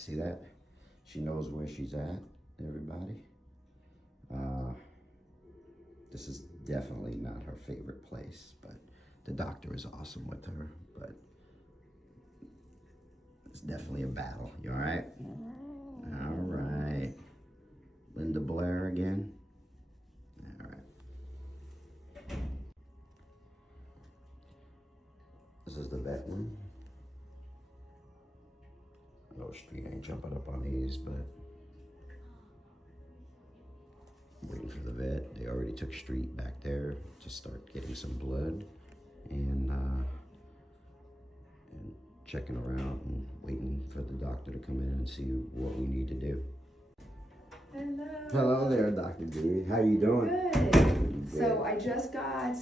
See that? She knows where she's at, everybody. Uh, this is definitely not her favorite place, but the doctor is awesome with her, but it's definitely a battle. You all right? All right. Linda Blair again. All right. This is the vet one. I know Street ain't jumping up on these, but I'm waiting for the vet. They already took Street back there to start getting some blood and checking around and waiting for the doctor to come in and see what we need to do. Hello. Hello there, Dr. D. How you doing? Good. So I just got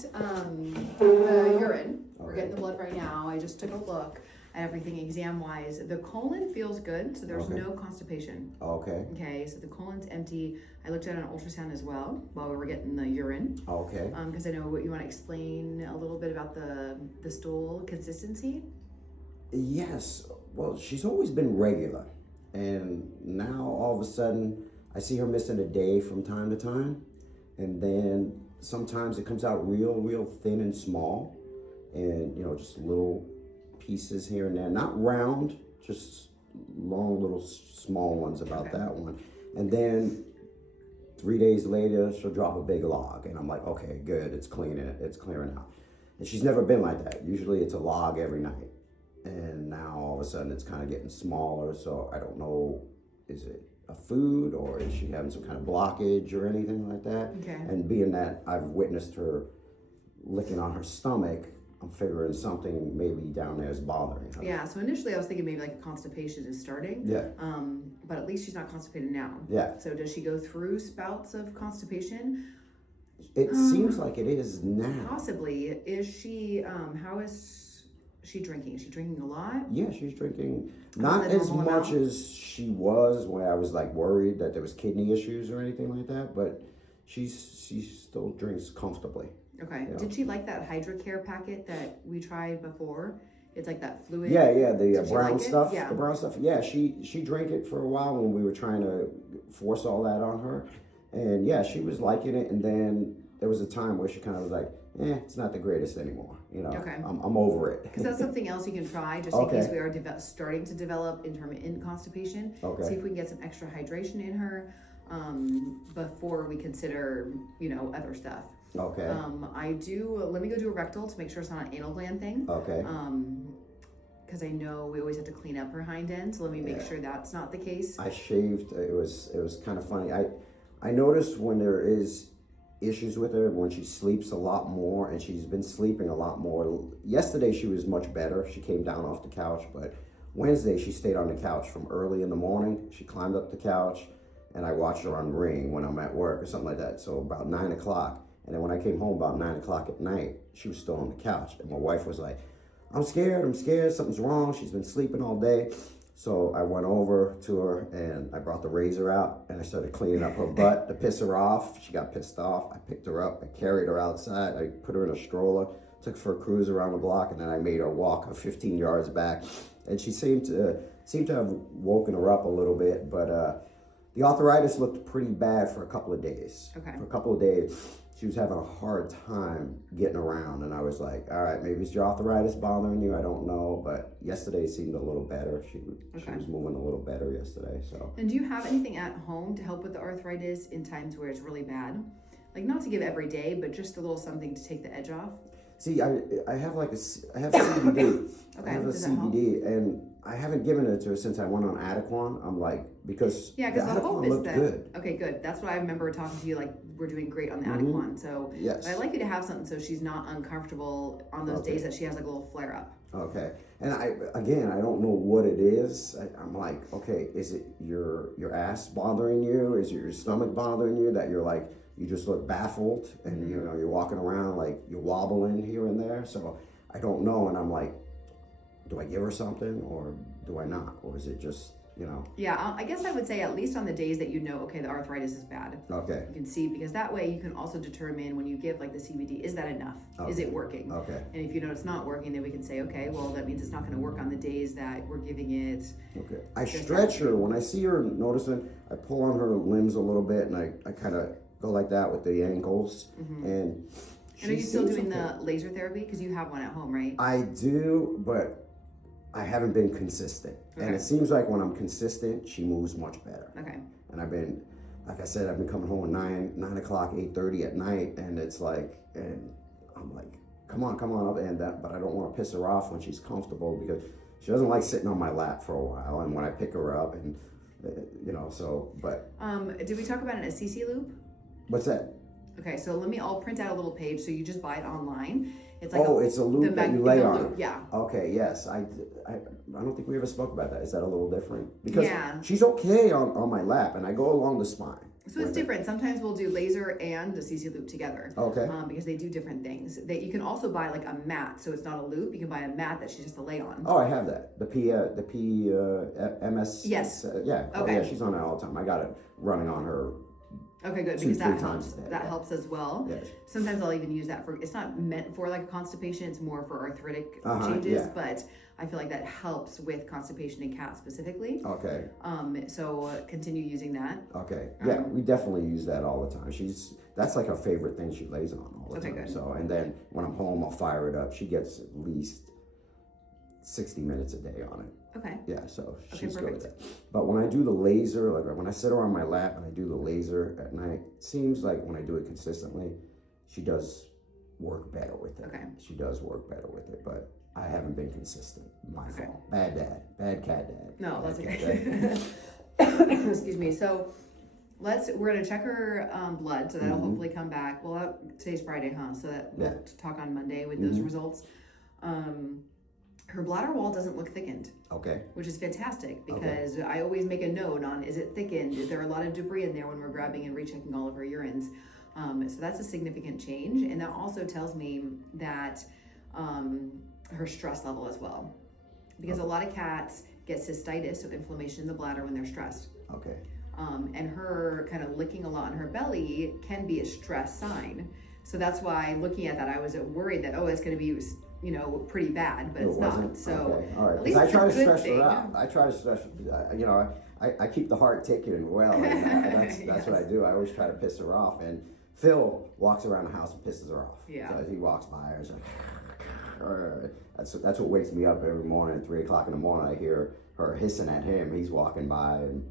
the urine. We're getting the blood right now. I just took a look at everything exam-wise. The colon feels good, so there's no constipation. Okay. Okay, so the colon's empty. I looked at an ultrasound as well while we were getting the urine. Okay. Because I know what you want to explain a little bit about the stool consistency. Yes. Well, she's always been regular, and now all of a sudden I see her missing a day from time to time, and then sometimes it comes out real thin and small, and just little pieces here and there, not round, just long little small ones about that one. And then 3 days later she'll drop a big log, and I'm like, okay, good, it's clearing out. And she's never been like that. Usually it's a log every night, and now all of a sudden it's kind of getting smaller. So I don't know, is it a food, or is she having some kind of blockage or anything like that? Okay. And being that I've witnessed her licking on her stomach, I'm figuring something maybe down there is bothering her. Yeah, so initially I was thinking maybe like constipation is starting. Yeah. But at least she's not constipated now. Yeah. So does she go through spouts of constipation? It seems like it is now. Possibly. Is she, how is she drinking? Is she drinking a lot? Yeah, she's drinking not as much as she was when I was like worried that there was kidney issues or anything like that, but she still drinks comfortably. Okay. Did she like that HydraCare packet that we tried before? It's like that fluid. Yeah, the brown like stuff. Yeah. The brown stuff. Yeah, she drank it for a while when we were trying to force all that on her, and yeah, she was liking it. And then there was a time where she kind of was like, it's not the greatest anymore. Okay. I'm over it. Because that's something else you can try just in case we are starting to develop intermittent constipation. Okay. See if we can get some extra hydration in her before we consider, other stuff. Okay. Let me go do a rectal to make sure it's not an anal gland thing. Okay. Because I know we always have to clean up her hind end, so let me make sure that's not the case. I shaved. It was kind of funny. I noticed when there is issues with her, when she sleeps a lot more, and she's been sleeping a lot more. Yesterday she was much better. She came down off the couch, but Wednesday she stayed on the couch from early in the morning. She climbed up the couch, and I watched her on Ring when I'm at work or something like that. So about 9 o'clock. And then when I came home about 9 o'clock at night, she was still on the couch. And my wife was like, I'm scared, something's wrong. She's been sleeping all day. So I went over to her and I brought the razor out and I started cleaning up her butt to piss her off. She got pissed off. I picked her up, I carried her outside, I put her in a stroller, took her for a cruise around the block, and then I made her walk 15 yards back. And she seemed to have woken her up a little bit, but the arthritis looked pretty bad for a couple of days. Okay. For a couple of days, she was having a hard time getting around, and I was like, all right, maybe it's your arthritis bothering you, I don't know, but yesterday seemed a little better. She was moving a little better yesterday, so. And do you have anything at home to help with the arthritis in times where it's really bad? Like, not to give every day, but just a little something to take the edge off? See, I have CBD. Okay, I have a does that help? CBD, and I haven't given it to her since I went on Adequan. I'm like, because the hope is that good. Okay, good. That's what I remember talking to you, like, we're doing great on the Adequan. So yes. I'd like you to have something so she's not uncomfortable on those days that she has like a little flare up. Okay. And I don't know what it is. I'm like, okay, is it your ass bothering you? Is it your stomach bothering you that you're like, you just look baffled and you're walking around like you're wobbling here and there? So I don't know. And I'm like, do I give her something or do I not? Or is it just, you know. Yeah, I guess I would say at least on the days that you know, okay, the arthritis is bad. Okay. You can see, because that way you can also determine when you give like the CBD, is that enough? Okay. Is it working? Okay. And if you know it's not working, then we can say, okay, well, that means it's not going to work on the days that we're giving it. Okay. I stretch her. When I see her noticing, I pull on her limbs a little bit, and I kind of go like that with the ankles. And are you still doing the laser therapy? Because you have one at home, right? I do, but I haven't been consistent. Okay. And it seems like when I'm consistent, she moves much better. Okay. And I've been, like I said, I've been coming home at 9 o'clock, 8:30 at night, and it's like, and I'm like, come on up, and that, but I don't want to piss her off when she's comfortable, because she doesn't like sitting on my lap for a while, and when I pick her up, and you know, so, but. Did we talk about an CC loop? What's that? Okay, so I'll print out a little page, so you just buy it online. It's like it's a loop that you lay on. Loop, yeah. Okay, yes. I don't think we ever spoke about that. Is that a little different? Because she's okay on my lap, and I go along the spine. So it's different. Sometimes we'll do laser and the CC loop together. Okay. Because they do different things. That you can also buy like a mat, so it's not a loop. You can buy a mat that she just has to lay on. Oh, I have that. The MS. Yes. Yeah. Okay. Oh, yeah. She's on it all the time. I got it running on her. Okay, good, 2-3 because that times helps. a day, That helps as well. Yes. Sometimes I'll even use that for. It's not meant for like constipation. It's more for arthritic changes. Yeah. But I feel like that helps with constipation in cats specifically. Okay. So continue using that. Okay. Yeah, we definitely use that all the time. That's like her favorite thing. She lays on all the time. Good. So, and then when I'm home, I'll fire it up. She gets at least 60 minutes a day on it. Okay. Yeah, so she's good perfect. with that. But when I do the laser, like when I sit her on my lap and I do the laser at night, it seems like when I do it consistently, she does work better with it. Okay. She does work better with it, but I haven't been consistent. My fault. Bad dad. Bad cat dad. No, Bad that's cat okay. Excuse me. So we're gonna check her blood, so that'll hopefully come back. Well, today's Friday, huh? So that we'll talk on Monday with those results. Her bladder wall doesn't look thickened. Okay. Which is fantastic, because I always make a note on, is it thickened? Is there a lot of debris in there when we're grabbing and rechecking all of her urines? So that's a significant change. And that also tells me that her stress level as well. Because a lot of cats get cystitis, so inflammation in the bladder, when they're stressed. Okay. And her kind of licking a lot on her belly can be a stress sign. So that's why, looking at that, I was worried that, it's going to be, pretty bad, but it's not. So okay. All right. at least I it's try a to good stress thing. her out. I try to stress, I keep the heart ticking well. And that's what I do. I always try to piss her off. And Phil walks around the house and pisses her off. Yeah. So as he walks by her, it's like, that's what wakes me up every morning at 3 o'clock in the morning. I hear her hissing at him. He's walking by, and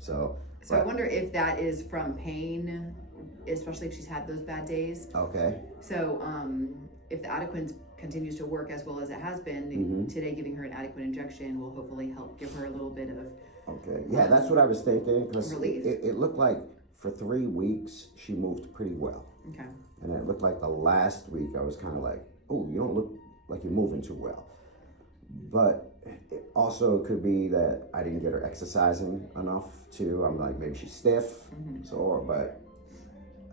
so. So I wonder if that is from pain, especially if she's had those bad days. Okay. So if the Adequan continues to work as well as it has been, today giving her an Adequan injection will hopefully help give her a little bit of. Okay. Yeah, that's what I was thinking, because relief. It looked like for 3 weeks she moved pretty well. Okay. And it looked like the last week I was kind of like, oh, you don't look like you're moving too well. But it also could be that I didn't get her exercising enough too. I'm like, maybe she's stiff. But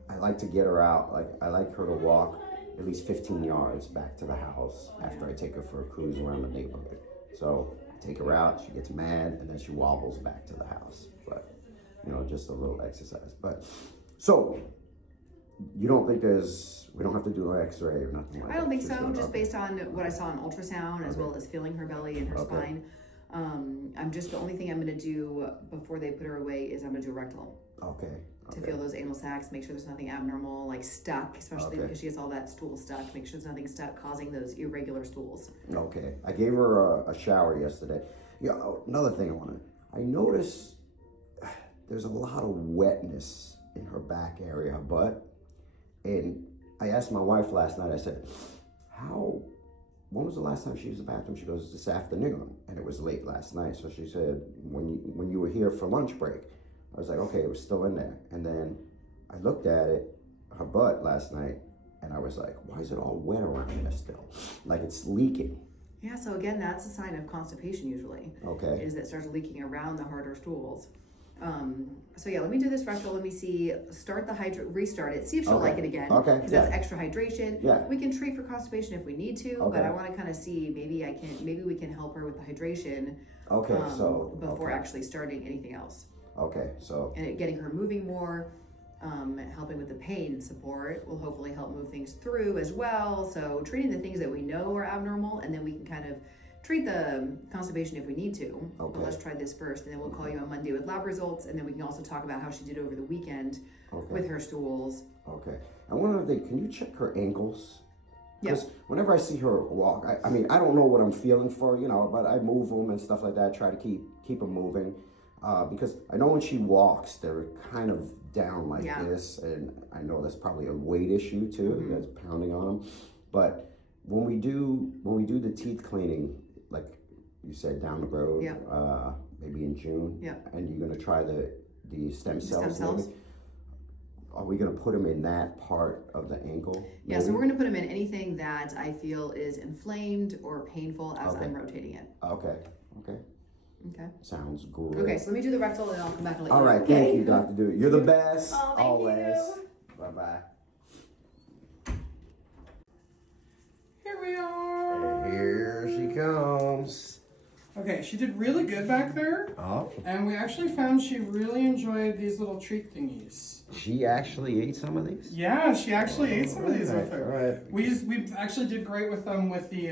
I like to get her out. Like, I like her to walk at least 15 yards back to the house after I take her for a cruise around the neighborhood. So I take her out, she gets mad, and then she wobbles back to the house. But, just a little exercise. But, so, you don't think we don't have to do an x-ray or nothing like that? I don't think so, just based on what I saw on ultrasound, as well as feeling her belly and her spine. The only thing I'm gonna do before they put her away is I'm gonna do a rectal. Okay. To feel those anal sacs, make sure there's nothing abnormal, like stuck, especially because she has all that stool stuck. Make sure there's nothing stuck causing those irregular stools. Okay. I gave her a shower yesterday. Yeah. Another thing I noticed there's a lot of wetness in her back area, her butt. And I asked my wife last night, I said, when was the last time she used the bathroom? She goes, this afternoon. And it was late last night. So she said, when you were here for lunch break. I was like, okay, it was still in there. And then I looked at it, her butt last night, and I was like, why is it all wet around there still? Like it's leaking. Yeah, so again, that's a sign of constipation usually. Okay. Is that starts leaking around the harder stools. So yeah, let me do this rectal. Let me see, restart it, see if she'll like it again. Okay. Because that's extra hydration. Yeah. We can treat for constipation if we need to, but I want to kind of see, maybe we can help her with the hydration. Okay, so before okay. actually starting anything else. Okay, so And getting her moving more, helping with the pain support will hopefully help move things through as well. So treating the things that we know are abnormal, and then we can kind of treat the constipation if we need to. Okay. But let's try this first, and then we'll call you on Monday with lab results, and then we can also talk about how she did over the weekend okay. with her stools. Okay. And one other thing, can you check her ankles? Yeah. Because whenever I see her walk, I mean, I don't know what I'm feeling for, you know, but I move them and stuff like that, try to keep them moving. Because I know when she walks, they're kind of down like this, and I know that's probably a weight issue too, that's pounding on them. But when we do the teeth cleaning, like you said, down the road, maybe in June, and you're gonna try the stem cells. Maybe, are we gonna put them in that part of the ankle? Yeah, so we're gonna put them in anything that I feel is inflamed or painful as I'm rotating it. Okay. Okay. Sounds great. Okay, so let me do the rectal and I'll come back and let you All know. right, thank you, Dr. Dewey. You're the best, Oh, thank always. you. Bye-bye. Here we are. Here she comes. Okay, she did really good back there, Oh, and we actually found she really enjoyed these little treat thingies. she actually ate some of these? Yeah, she actually ate some of these with her. All right. We actually did great with them with the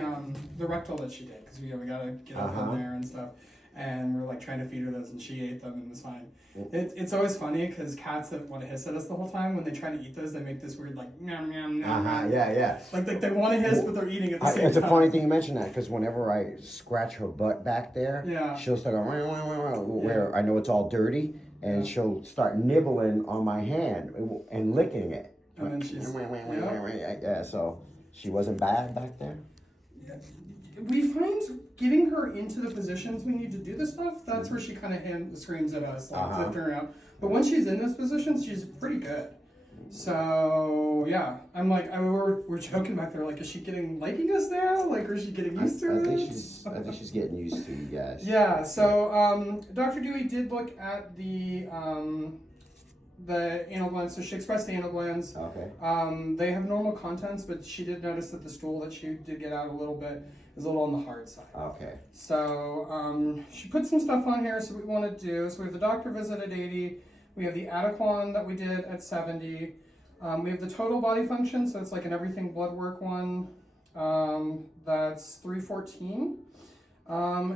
rectal that she did, because we gotta get up in there and stuff. And we were like trying to feed her those, and she ate them and it was fine. It's always funny because cats that want to hiss at us the whole time, when they try to eat those, they make this weird like meow meow meow. Yeah. Like they want to hiss, but they're eating at the same time. It's a funny thing you mention that, because whenever I scratch her butt back there, she'll start going, where I know it's all dirty, and she'll start nibbling on my hand and licking it. And then she's yeah, so she wasn't bad back there? Yeah. We find getting her into the positions we need to do this stuff, that's where she kind of screams at us, like lifting her out. But when she's in those positions, she's pretty good. So, yeah. I'm like, we're joking back there, like, is she liking us now? Like, or is she getting used to it? I think she's getting used to you guys. Yeah, so Dr. Dewey did look at the anal glands, so she expressed the anal glands. Okay. They have normal contents, but she did notice that the stool that she did get out a little bit is a little on the hard side. Okay. So she put some stuff on here, so we want to do, so we have the doctor visit at 80, we have the Adequan that we did at 70, we have the total body function, so it's like an everything blood work one, that's 314.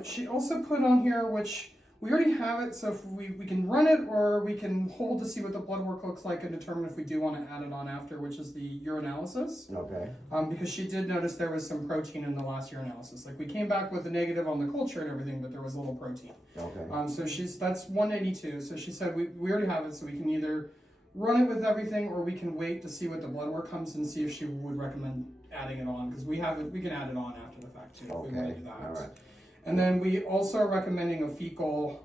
She also put on here, which we already have it, so if we can run it or we can hold to see what the blood work looks like and determine if we do want to add it on after, which is the urinalysis. Okay. Because she did notice there was some protein in the last urinalysis. Like we came back with a negative on the culture and everything, but there was a little protein. Okay. So that's 182. So she said we already have it, so we can either run it with everything or we can wait to see what the blood work comes and see if she would recommend adding it on, because we have it. We can add it on after the fact too. Okay. If we want to do that. All right. And then we also are recommending a fecal,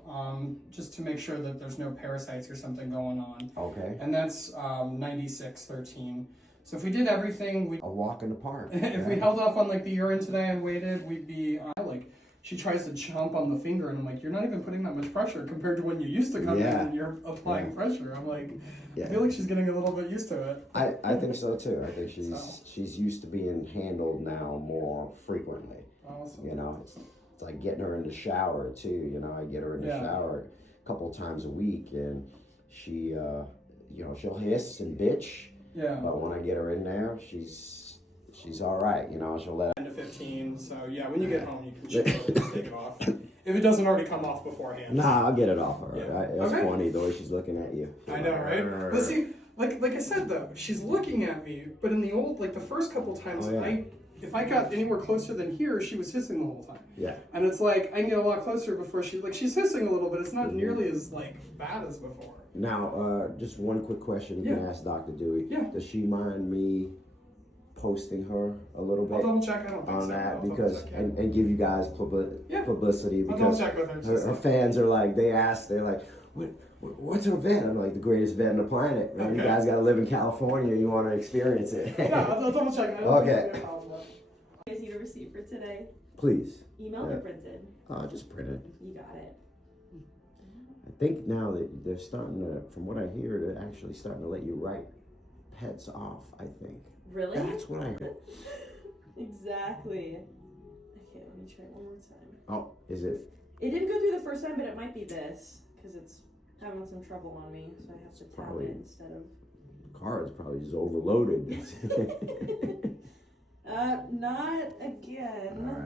just to make sure that there's no parasites or something going on. Okay. And that's 9613. So if we did everything, A walk in the park. if we held off on like the urine today and waited, we'd be like, she tries to chomp on the finger, and I'm like, you're not even putting that much pressure compared to when you used to come in and you're applying pressure. I'm like, I feel like she's getting a little bit used to it. I think so too. I think she's used to being handled now more frequently. Awesome. You know, it's like getting her in the shower too. You know, I get her in the shower a couple times a week, and she, you know, she'll hiss and bitch. Yeah. But when I get her in there, she's all right. You know, she'll let. 10 to 15. So yeah, when you get home, you can just take it off if it doesn't already come off beforehand. Nah, I'll get it off her. Yeah. That's funny the way she's looking at you. I know, right? But see, like I said though, she's looking at me. But in the old, like the first couple times, if I got anywhere closer than here, she was hissing the whole time. Yeah. And it's like I can get a lot closer before she's hissing a little bit. It's not nearly as like bad as before. Now, just one quick question you can ask Dr. Dewey. Yeah. Does she mind me posting her a little bit I'll double check. I don't think on so. that I'll because check, and give you guys publicity I'll double because check with her. her fans are like they're like what's her vet? I'm like the greatest vet on the planet. Man. You guys gotta live in California. You want to experience it. Yeah, I'll double check. Okay. You guys need a receipt for today? Please. Emailed or printed? Just print it. You got it. I think now that they're starting to, from what I hear, they're actually starting to let you write pets off. I think. Really? That's what I heard. Exactly. Okay, let me try it one more time. Oh, is it It didn't go through the first time, but it might be this because it's having some trouble on me, so I have to tap Probably. it instead of. Card's probably just overloaded. Not again.